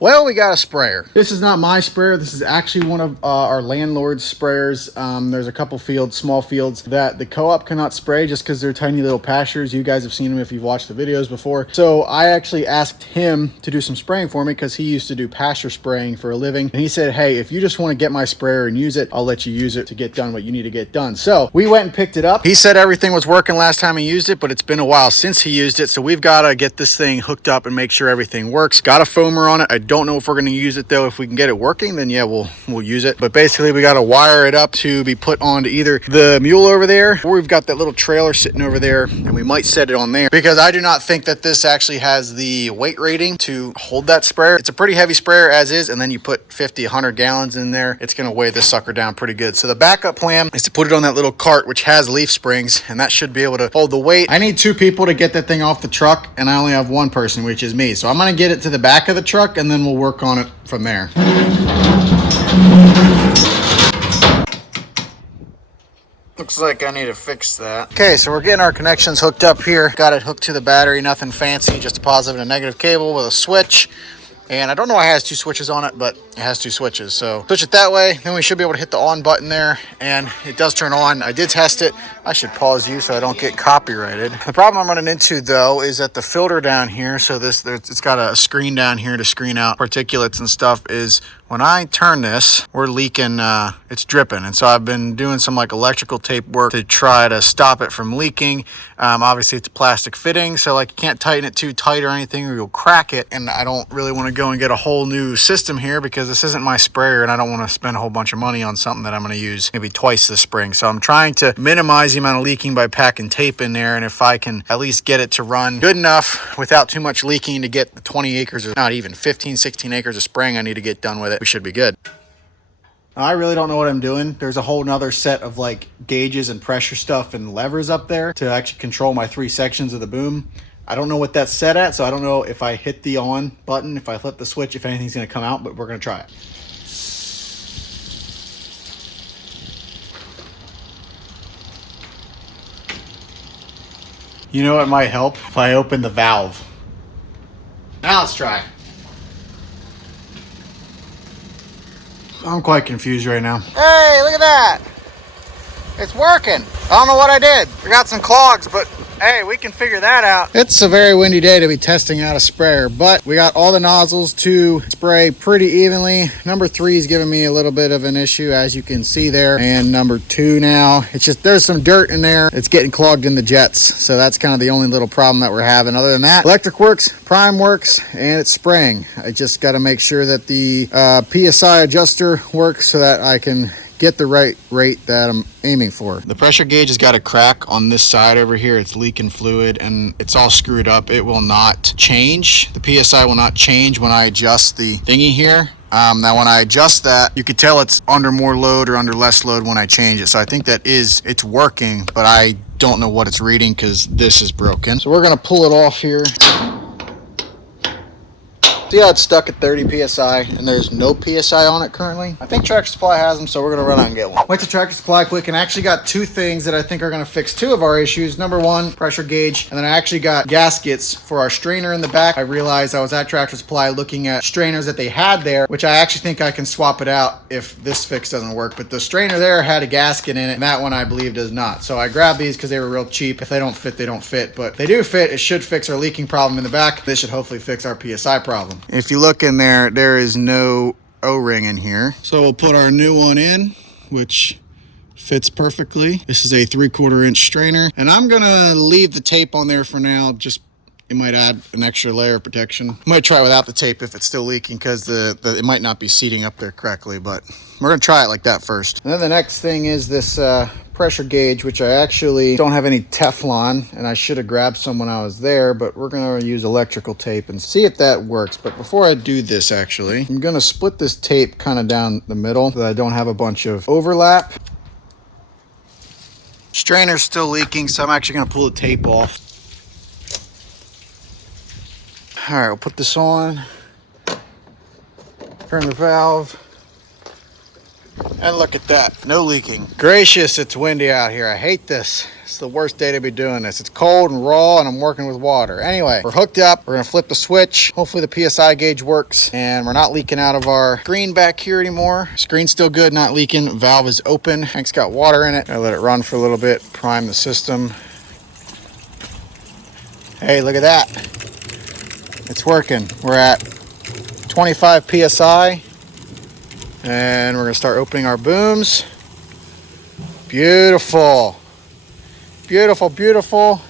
Well, we got a sprayer. This is not my sprayer. This is actually one of our landlord's sprayers. There's a couple fields, small fields, that the co-op cannot spray just because they're tiny little pastures. You guys have seen them if you've watched the videos before. So I actually asked him to do some spraying for me because he used to do pasture spraying for a living. And he said, hey, if you just want to get my sprayer and use it, I'll let you use it to get done what you need to get done. So we went and picked it up. He said everything was working last time he used it, but it's been a while since he used it. So we've got to get this thing hooked up and make sure everything works. Got a foamer on it. I don't know if we're going to use it though. If we can get it working, then yeah, we'll use it. But basically we got to wire it up to be put onto either the mule over there, or we've got that little trailer sitting over there, and we might set it on there because I do not think that this actually has the weight rating to hold that sprayer. It's a pretty heavy sprayer as is, and then you put 50, 100 gallons in there. It's going to weigh this sucker down pretty good. So the backup plan is to put it on that little cart, which has leaf springs, and that should be able to hold the weight. I need 2 people to get that thing off the truck, and I only have 1 person, which is me. So I'm going to get it to the back of the truck, and then we'll work on it from there. Looks like I need to fix that. Okay, so we're getting our connections hooked up here. Got it hooked to the battery, nothing fancy, just a positive and a negative cable with a switch. And I don't know why it has 2 switches on it, but it has 2 switches. So switch it that way, then we should be able to hit the on button there, and it does turn on. I did test it. I should pause you so I don't get copyrighted. The problem I'm running into though is that the filter down here, so it's got a screen down here to screen out particulates and stuff, is when I turn this, we're leaking, it's dripping. And so I've been doing some like electrical tape work to try to stop it from leaking. Obviously it's a plastic fitting, so like you can't tighten it too tight or anything or you'll crack it. And I don't really want to go and get a whole new system here because this isn't my sprayer and I don't want to spend a whole bunch of money on something that I'm going to use maybe twice this spring. So I'm trying to minimize the amount of leaking by packing tape in there. And if I can at least get it to run good enough without too much leaking to get the 20 acres or not even 15, 16 acres of spraying I need to get done with it, we should be good. I really don't know what I'm doing. There's a whole nother set of like gauges and pressure stuff and levers up there to actually control my 3 sections of the boom. I don't know what that's set at, so I don't know if I hit the on button, if I flip the switch, if anything's going to come out, but we're going to try it. You know what might help? If I open the valve. Now let's try. I'm quite confused right now. Hey, look at that. It's working. I don't know what I did. We got some clogs, but hey, we can figure that out. It's a very windy day to be testing out a sprayer, but we got all the nozzles to spray pretty evenly. Number 3 is giving me a little bit of an issue, as you can see there. And number 2 now, it's just, there's some dirt in there. It's getting clogged in the jets. So that's kind of the only little problem that we're having. Other than that, electric works, prime works, and it's spraying. I just got to make sure that the PSI adjuster works so that I can get the right rate that I'm aiming for. The pressure gauge has got a crack on this side over here. It's leaking fluid and it's all screwed up. It will not change. The PSI will not change when I adjust the thingy here. Now when I adjust that, you could tell it's under more load or under less load when I change it. So I think it's working, but I don't know what it's reading because this is broken. So we're gonna pull it off here. See how it's stuck at 30 PSI and there's no PSI on it currently? I think Tractor Supply has them, so we're gonna run out and get one. Went to Tractor Supply quick and actually got 2 things that I think are gonna fix 2 of our issues. Number 1, pressure gauge, and then I actually got gaskets for our strainer in the back. I realized I was at Tractor Supply looking at strainers that they had there, which I actually think I can swap it out if this fix doesn't work. But the strainer there had a gasket in it, and that one I believe does not. So I grabbed these because they were real cheap. If they don't fit, they don't fit. But if they do fit, it should fix our leaking problem in the back. This should hopefully fix our PSI problem. If you look in there, there is no O-ring in here. So we'll put our new one in, which fits perfectly. This is a 3/4 inch strainer, and I'm gonna leave the tape on there for now. Just, it might add an extra layer of protection. Might try without the tape if it's still leaking because it might not be seating up there correctly, but we're gonna try it like that first. And then the next thing is this pressure gauge, which I actually don't have any Teflon, and I should have grabbed some when I was there, but we're gonna use electrical tape and see if that works. But before I do this, actually, I'm gonna split this tape kind of down the middle so that I don't have a bunch of overlap. Strainer's still leaking, so I'm actually gonna pull the tape off. All right, we'll put this on, turn the valve, and look at that, no leaking. Gracious, it's windy out here. I hate this. It's the worst day to be doing this. It's cold and raw and I'm working with water. Anyway, we're hooked up. We're gonna flip the switch. Hopefully the PSI gauge works and we're not leaking out of our screen back here anymore. Screen's still good, not leaking. Valve is open. Tank's got water in it. Gotta let it run for a little bit, prime the system. Hey, look at that. It's working. We're at 25 PSI and we're gonna start opening our booms. Beautiful. Beautiful, beautiful.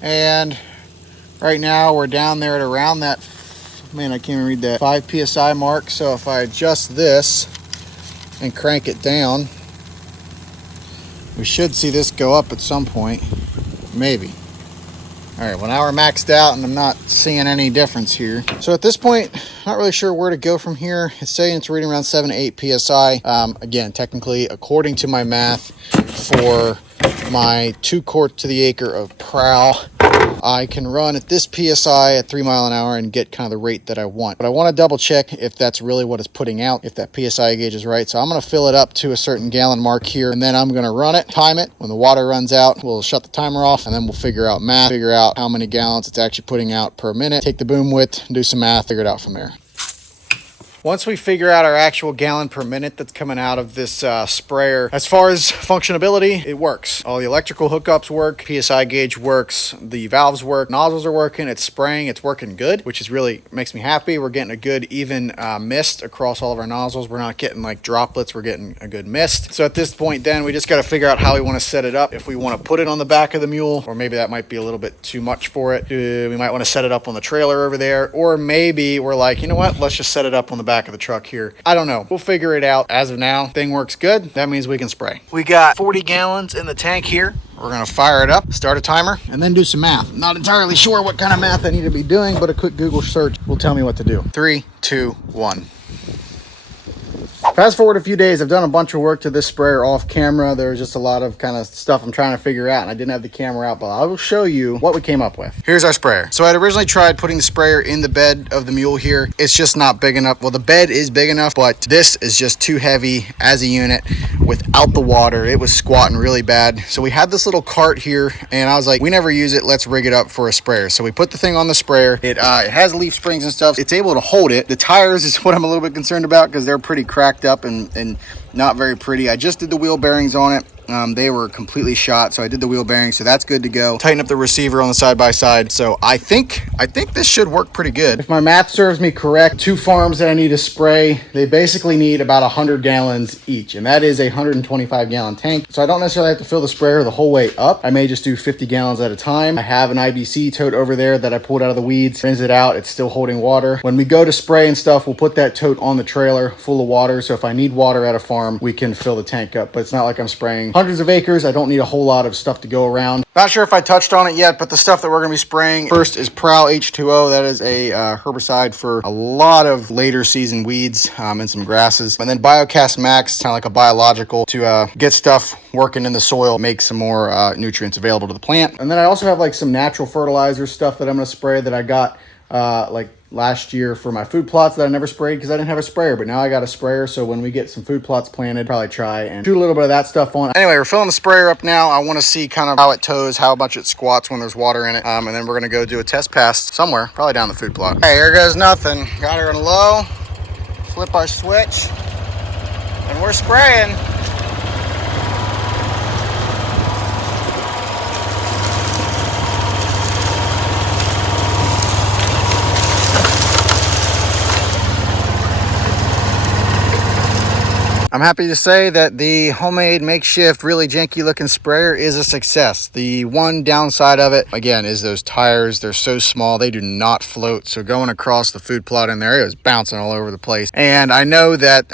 And right now we're down there at around that, man, I can't even read that, 5 PSI mark. So if I adjust this and crank it down, we should see this go up at some point, maybe. All right, well now we're maxed out and I'm not seeing any difference here. So at this point, not really sure where to go from here. It's saying it's reading around 7 to 8 PSI. Again, technically, according to my math, for my 2 quarts to the acre of prowl, I can run at this PSI at 3 miles an hour and get kind of the rate that I want. But I want to double check if that's really what it's putting out, if that PSI gauge is right. So I'm going to fill it up to a certain gallon mark here, and then I'm going to run it, time it. When the water runs out, we'll shut the timer off, and then we'll figure out math, figure out how many gallons it's actually putting out per minute, take the boom width, do some math, figure it out from there. Once we figure out our actual gallon per minute that's coming out of this sprayer, as far as functionability, it works. All the electrical hookups work, PSI gauge works, the valves work, nozzles are working, it's spraying, it's working good, which is really makes me happy. We're getting a good even mist across all of our nozzles. We're not getting like droplets, we're getting a good mist. So at this point then, we just got to figure out how we want to set it up. If we want to put it on the back of the mule, or maybe that might be a little bit too much for it. We might want to set it up on the trailer over there, or maybe we're like, you know what, let's just set it up on the back of the truck here. I don't know. We'll figure it out. As of now, thing works good. That means we can spray. We got 40 gallons in the tank here. We're gonna fire it up, start a timer, and then do some math. I'm not entirely sure what kind of math I need to be doing, but a quick Google search will tell me what to do. 3, 2, 1. Fast forward a few days, I've done a bunch of work to this sprayer off camera. There was just a lot of kind of stuff I'm trying to figure out, and I didn't have the camera out, but I will show you what we came up with. Here's our sprayer. So I'd originally tried putting the sprayer in the bed of the mule here. It's just not big enough. Well, the bed is big enough, but this is just too heavy as a unit without the water. It was squatting really bad. So we had this little cart here, and I was like, we never use it. Let's rig it up for a sprayer. So we put the thing on the sprayer. It has leaf springs and stuff. It's able to hold it. The tires is what I'm a little bit concerned about because they're pretty cracked up and not very pretty. I just did the wheel bearings on it. They were completely shot, so I did the wheel bearings, so that's good to go. Tighten up the receiver on the side-by-side. So I think this should work pretty good. If my math serves me correct, 2 farms that I need to spray, they basically need about 100 gallons each, and that is a 125 gallon tank. So I don't necessarily have to fill the sprayer the whole way up. I may just do 50 gallons at a time. I have an IBC tote over there that I pulled out of the weeds, rinse it out, it's still holding water. When we go to spray and stuff, we'll put that tote on the trailer full of water, so if I need water at a farm, we can fill the tank up. But it's not like I'm spraying hundreds of acres. I don't need a whole lot of stuff to go around. Not sure if I touched on it yet, but the stuff that we're going to be spraying first is Prowl H2O. That is a herbicide for a lot of later season weeds and some grasses. And then BioCast Max, kind of like a biological to get stuff working in the soil, make some more nutrients available to the plant. And then I also have like some natural fertilizer stuff that I'm going to spray that I got like last year for my food plots that I never sprayed because I didn't have a sprayer, but now I got a sprayer. So when we get some food plots planted, probably try and shoot a little bit of that stuff on. Anyway, we're filling the sprayer up now. I want to see kind of how it tows, how much it squats when there's water in it. And then we're going to go do a test pass somewhere, probably down the food plot. Hey, here goes nothing. Got her in low, flip our switch, and we're spraying. I'm happy to say that the homemade makeshift, really janky looking sprayer is a success. The one downside of it, again, is those tires. They're so small, they do not float. So going across the food plot in there, it was bouncing all over the place. And I know that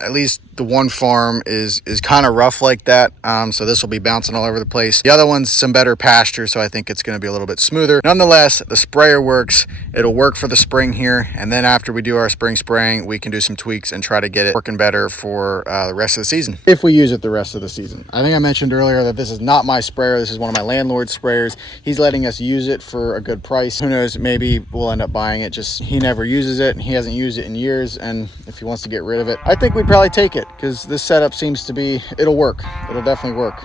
at least the one farm is kind of rough like that. So this will be bouncing all over the place. The other one's some better pasture, so I think it's going to be a little bit smoother. Nonetheless, the sprayer works. It'll work for the spring here. And then after we do our spring spraying, we can do some tweaks and try to get it working better for the rest of the season. If we use it the rest of the season. I think I mentioned earlier that this is not my sprayer. This is one of my landlord's sprayers. He's letting us use it for a good price. Who knows, maybe we'll end up buying it. Just he never uses it and he hasn't used it in years. And if he wants to get rid of it, I think we'd probably take it because this setup seems to be, it'll work. It'll definitely work.